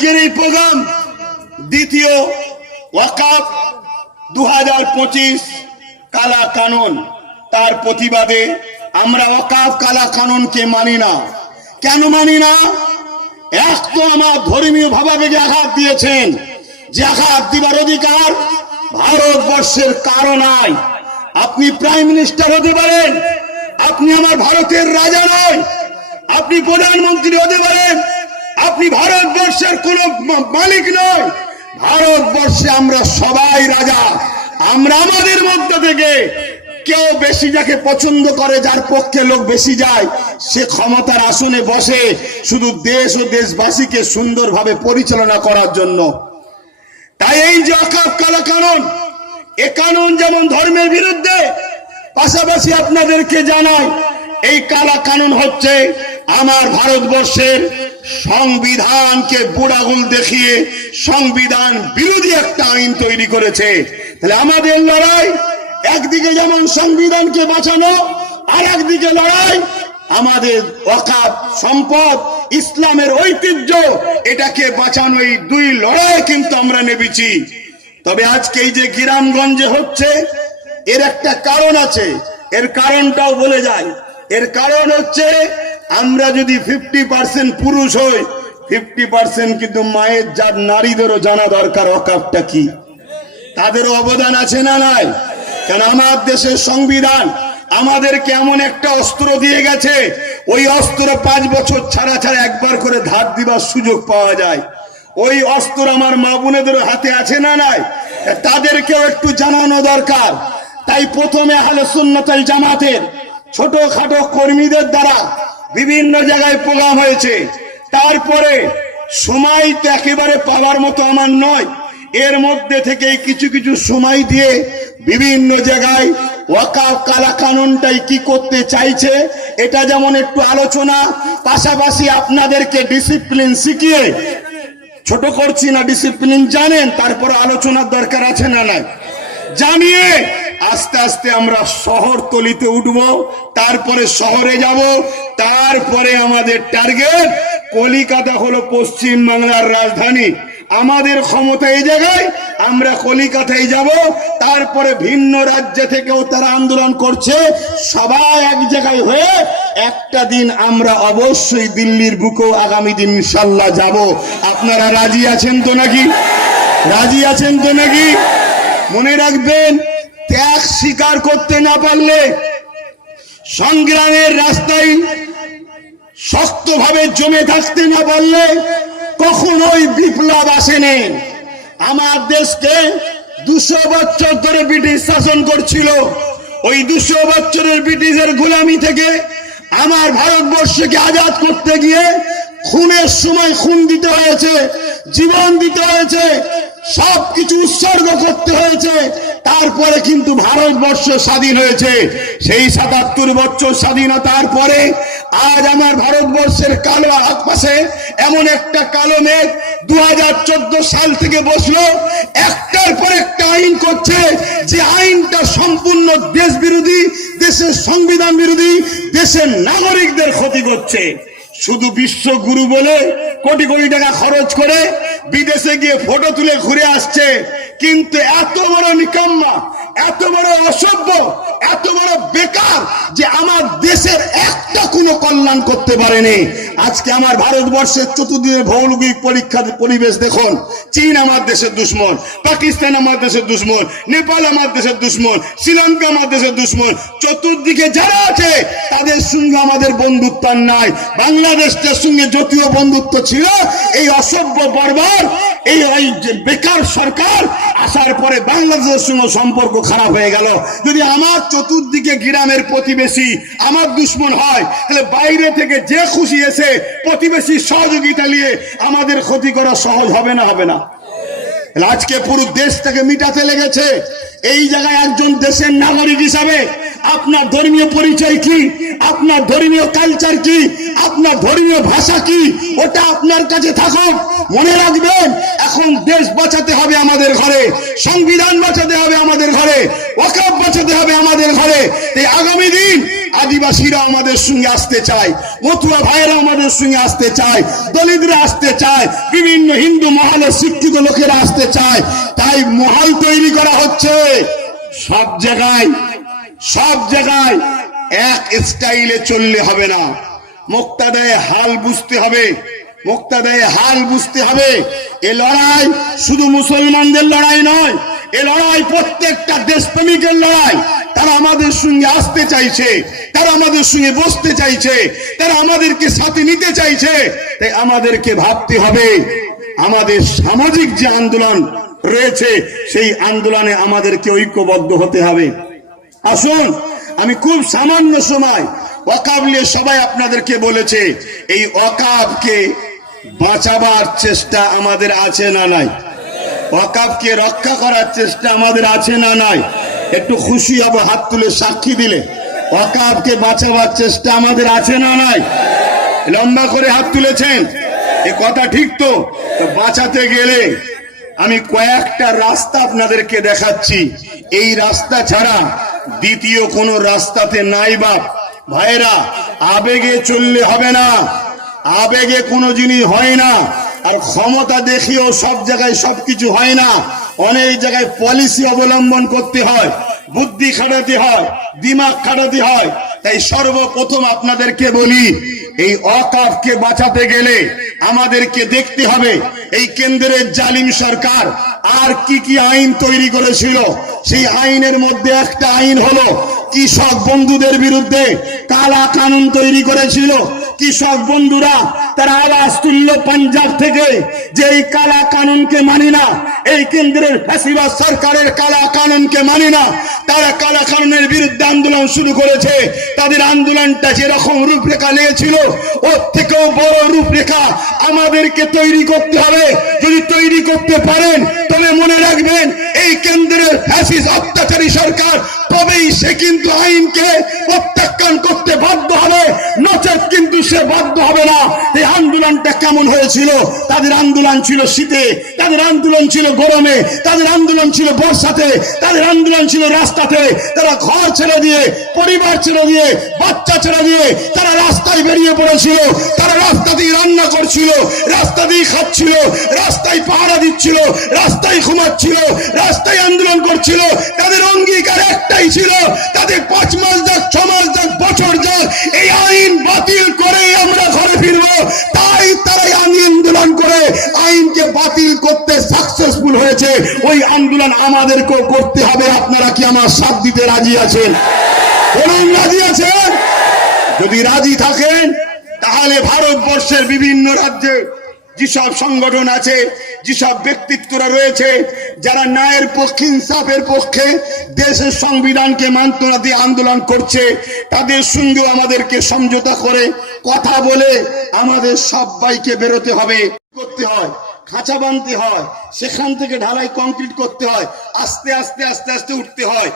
আজকের এই প্রোগ্রাম দ্বিতীয় ওয়াকাপ দু হাজার পঁচিশ কালা কানুন। তার প্রতিবাদে আমরা ওয়াকাফ কালা কানুনকে মানি না। কেন মানি না? এক তো আমার ধর্মীয় ভাবাবেগে আঘাত দিয়েছেন। যে আঘাত দিবার অধিকার ভারতবর্ষের কারও নাই। আপনি প্রাইম মিনিস্টার হতে পারেন। আপনি আমার ভারতের রাজা নয়। আপনি প্রধানমন্ত্রী হতে পারেন। আপনি ভারতবর্ষের কোন মালিক নয়। ভারতবর্ষে আমরা সবাই রাজা। আমরা আমাদের মধ্যে থেকে কেউ বেশি যাকে পছন্দ করে, যার পক্ষে লোক বেশি যায়, সে ক্ষমতার আসনে বসে শুধু দেশ ও দেশবাসীকে সুন্দরভাবে পরিচালনা করার জন্য। তাই এই যে অকাপ কালা কানুন, এ কানুন যেমন ধর্মের বিরুদ্ধে, পাশাপাশি আপনাদেরকে জানাই, এই কালা কানুন হচ্ছে আমার ভারতবর্ষের সংবিধানকে বুড়াগুল দেখিয়ে সংবিধান বিরোধী একটা আইন তৈরি করেছে। তাহলে আমাদের লড়াই একদিকে যেমন সংবিধানকে বাঁচানো, আর একদিকে লড়াই আমাদের অকাপ সম্পদ, ইসলামের ঐতিহ্য, এটাকে বাঁচানো এই দুই লড়াই কিন্তু আমরা নেবেছি তবে আজকে এই যে গ্রামগঞ্জে হচ্ছে, এর একটা কারণ আছে। এর কারণটাও বলে যায়। এর কারণ হচ্ছে আমরা যদি ফিফটি পার্সেন্ট পুরুষ হই ফিফটি পার্সেন্ট কিন্তু মায়ের যার নারীদেরও জানা দরকার অকাপটা কি? তাদেরও অবদান আছে না নাই? কেন আমার দেশের সংবিধান আমাদের কেমন একটা অস্ত্র দিয়ে গেছে, ওই অস্ত্র পাঁচ বছর ছাড়া ছাড়া একবার করে ধার দিবার সুযোগ পাওয়া যায়। ওই অস্ত্র আমার মা বোনেদের হাতে আছে না নাই? তাদেরকেও একটু জানানো দরকার। তাই প্রথমে আহলে সুন্নতাল জামাতের ছোটখাটো কর্মীদের দ্বারা বিভিন্ন জায়গায় প্রোগ্রাম হয়েছে। তারপরে সময় তো একেবারে পাওয়ার মতো আমার নয়। এর মধ্যে থেকে কিছু কিছু সময় দিয়ে বিভিন্ন জায়গায় ওয়াকাফ কালা কানুনটাই কি করতে চাইছে, এটা যেমন একটু আলোচনা, পাশাপাশি আপনাদেরকে ডিসিপ্লিন শিখিয়ে, ছোট করছি না ডিসিপ্লিন জানেন, তারপর আলোচনার দরকার আছে না নাই? জানিয়ে আস্তে আস্তে আমরা শহর তলিতে উঠব, তারপরে শহরে যাব, তারপরে আমাদের টার্গেট কলিকাতা হলো পশ্চিম বাংলার রাজধানী। আমাদের ক্ষমতা এই জায়গায়, আমরা কলিকাতায় যাব, তারপরে ভিন্ন রাজ্য থেকেও তারা আন্দোলন করছে। সবাই এক জায়গায় হয়ে একটা দিন আমরা অবশ্যই দিল্লির বুকেও আগামী দিন ইনশাল্লাহ যাব। আপনারা রাজি আছেন তো নাকি? রাজি আছেন তো নাকি? মনে রাখবেন ত্যাগ স্বীকার করতে না পারলে সংগ্রামের রাস্তায় শক্তভাবে জমে থাকতে না পারলে কখনোই বিপ্লব আসেনি। আমার দেশকে দুশো বছর ধরে ব্রিটিশ শাসন করছিল। ওই দুশো বছরের ব্রিটিশের গোলামি থেকে আমার ভারতবর্ষকে আজাদ করতে গিয়ে খুনের সময় খুন দিতে হয়েছে, জীবন দিতে হয়েছে সব কিছু উৎসর্গ করতে হয়েছে। তারপরে কিন্তু ভারতবর্ষ স্বাধীন হয়েছে। সেই সাতাত্তর বছর স্বাধীনতার পরে আজ আমার ভারতবর্ষের কালো পাশে এমন একটা কালো মেঘ দুহাজার চোদ্দ সাল থেকে বসল। একটার পর একটা আইন করছে যে আইনটা সম্পূর্ণ দেশ বিরোধী দেশের সংবিধান বিরোধী, দেশের নাগরিকদের ক্ষতি করছে। শুধু বিশ্বগুরু বলে কোটি কোটি টাকা খরচ করে বিদেশে গিয়ে ফটো তুলে ঘুরে আসছে। কিন্তু এত বড় নিকাম্মা, এত বড় অসভ্য, এত বড় বেকার যে আমার দেশের একটা কোনো কল্যাণ করতে পারেনি। আজকে আমার ভারতবর্ষের চতুর্দিনের ভৌগোলিক পরীক্ষার পরিবেশ দেখুন। চীন আমার দেশের দুশ্মন, পাকিস্তান আমার দেশের দুশ্মন, নেপাল আমার দেশের দুশ্মন, শ্রীলঙ্কা আমার দেশের দুশ্মন। চতুর্দিকে যারা আছে, তাদের সঙ্গে আমাদের বন্ধুত্ব নাই। বাংলাদেশটার সঙ্গে যদিও বন্ধুত্ব ছিল, এই অসভ্য বর্বর, এই ওই বেকার সরকার, আসার পরে বাংলাদেশের সঙ্গে সম্পর্ক খারাপ হয়ে গেল। যদি আমার চতুর্দিকে গ্রামের প্রতিবেশী আমার দুশ্মন হয়, তাহলে বাইরে থেকে যে খুশি এসে প্রতিবেশী সহযোগিতা নিয়ে আমাদের ক্ষতি করা সহজ হবে না হবে না। আজকে পুরো দেশ থেকে মিটাতে লেগেছে। এই জায়গায় একজন দেশের নাগরিক হিসাবে আপনার ধর্মীয় পরিচয় কি? আপনার ধর্মীয় কালচার কি? আপনার ধর্মীয় ভাষা কি? ওটা আপনার কাছে থাকুক, মনে রাখবেন, এখন দেশ বাঁচাতে হবে আমাদের ঘরে, সংবিধান বাঁচাতে হবে আমাদের ঘরে, ওয়াকাব বাঁচাতে হবে আমাদের ঘরে। এই আগামী দিন আদিবাসীরা আমাদের সঙ্গে আসতে চায় মথুরা ভাইয়েরা আমাদের সঙ্গে আসতে চায়, দলিতরা আসতে চায়, বিভিন্ন হিন্দু মহলের শিক্ষিত লোকেরা আসতে চায়। তাই মহল তৈরি করা হচ্ছে। সব জায়গায় সব জায়গায় এক স্টাইলে চললে হবে না। মুক্তাদায় হাল বুঝতে হবে। মুক্তাদায় হাল বুঝতে হবে। এ লড়াই শুধু মুসলমানদের লড়াই নয়, এ লড়াই প্রত্যেকটা দেশপ্রেমিকের লড়াই। তারা আমাদের সঙ্গে আসতে চাইছে, তারা আমাদের সঙ্গে বসতে চাইছে, তারা আমাদেরকে সাথে নিতে চাইছে। তাই আমাদেরকে ভাবতে হবে, আমাদের সামাজিক যে আন্দোলন রয়েছে, সেই আন্দোলনে আমাদেরকে ঐক্যবদ্ধ হতে হবে। আসুন, আমি খুব সামান্য সময় ওয়াকাব নিয়ে সবাই আপনাদেরকে বলেছে, এই ওয়াকাবকে বাঁচাবার চেষ্টা আমাদের আছে না নাই? ওয়াকাবকে রক্ষা করার চেষ্টা আমাদের আছে না নাই? একটু খুশি হব, হাত তুলে সাক্ষী দিলে। ওয়াকাবকে বাঁচাবার চেষ্টা আমাদের আছে না নাই? লম্বা করে হাত তুলেছেন? এ কথা ঠিক তো? বাঁচাতে গেলে আমি কয়েকটা রাস্তা আপনাদেরকে দেখাচ্ছি। এই রাস্তা ছাড়া দ্বিতীয় কোনো রাস্তাতে নাই বাপ। ভাইরা আবেগে চললে হবে না। আবেগে কোনো জিনিস হয় না। আর ক্ষমতা দেখিয়েও সব জায়গায় সবকিছু হয় না। অনেক জায়গায় পলিসি অবলম্বন করতে হয়, বুদ্ধি খাটাতে হয়, দিমাগ খাটাতে হয়। তাই সর্বপ্রথম আপনাদেরকে বলি এই অকাফকে বাঁচাতে গেলে আমাদেরকে দেখতে হবে এই কেন্দ্রের জালিম সরকার আর কি কি আইন তৈরি করেছিল। সেই আইনের মধ্যে একটা আইন হলো কৃষক বন্ধুদের বিরুদ্ধে কালা কানুন তৈরি করেছিল। কৃষক বন্ধুরা, তারা আওয়াজ তুলল পাঞ্জাব থেকে যে এই কালা কানুনকে মানি না, এই কেন্দ্রের ফ্যাসিবাদ সরকারের কালা কানুনকে মানি না। তারা কালা কানুনের বিরুদ্ধে আন্দোলন শুরু করেছে। তাদের আন্দোলনটা যেরকম রূপরেখা নিয়েছিল, ওর থেকেও বড় রূপরেখা আমাদেরকে তৈরি করতে হবে। যদি তৈরি করতে পারেন, তবে মনে রাখবেন, এই কেন্দ্রের ফ্যাসিস অত্যাচারী সরকার তবেই সে কিন্তু আইনকে প্রত্যাখ্যান করতে বাধ্য হবে। নচেত কিন্তু সে বাধ্য হবে না। এই আন্দোলনটা কেমন হয়েছিল? তাদের আন্দোলন ছিল শীতে, তাদের আন্দোলন ছিল গরমে, তাদের আন্দোলন ছিল বর্ষাতে, তাদের আন্দোলন ছিল রাস্তাতে। তারা ঘর ছেড়ে দিয়ে, পরিবার ছেড়ে দিয়ে, বাচ্চা ছেড়ে দিয়ে তারা রাস্তায় বেরিয়ে পড়েছিল। তারা রাস্তা দিয়ে রান্না করছিল, রাস্তা দিয়ে খাচ্ছিল, রাস্তায় পাহারা দিচ্ছিল, রাস্তায় ঘুমাচ্ছিল, রাস্তায় আন্দোলন করছিল। তাদের ওই আন্দোলন আমাদেরকেও করতে হবে। আপনারা কি আমার সাথ দিতে রাজি আছেন? রাজি আছেন? যদি রাজি থাকেন, তাহলে ভারতবর্ষের বিভিন্ন রাজ্যে যেসব সংগঠন আছে, যেসব ব্যক্তিত্বরা রয়েছে, যারা ন্যায়ের পক্ষে, ইনসাফের পক্ষে দেশের সংবিধানকে মান্যতা দিয়ে আন্দোলন করছে, তাদের সঙ্গেও আমাদেরকে সমঝোতা করে কথা বলে আমাদের সবাইকে বেরোতে হবে। করতে হয়? খাঁচা বাঁধতে হয়, সেখান থেকে ঢালাই কংক্রিট করতে হয়, আস্তে আস্তে আস্তে আস্তে উঠতে হয়।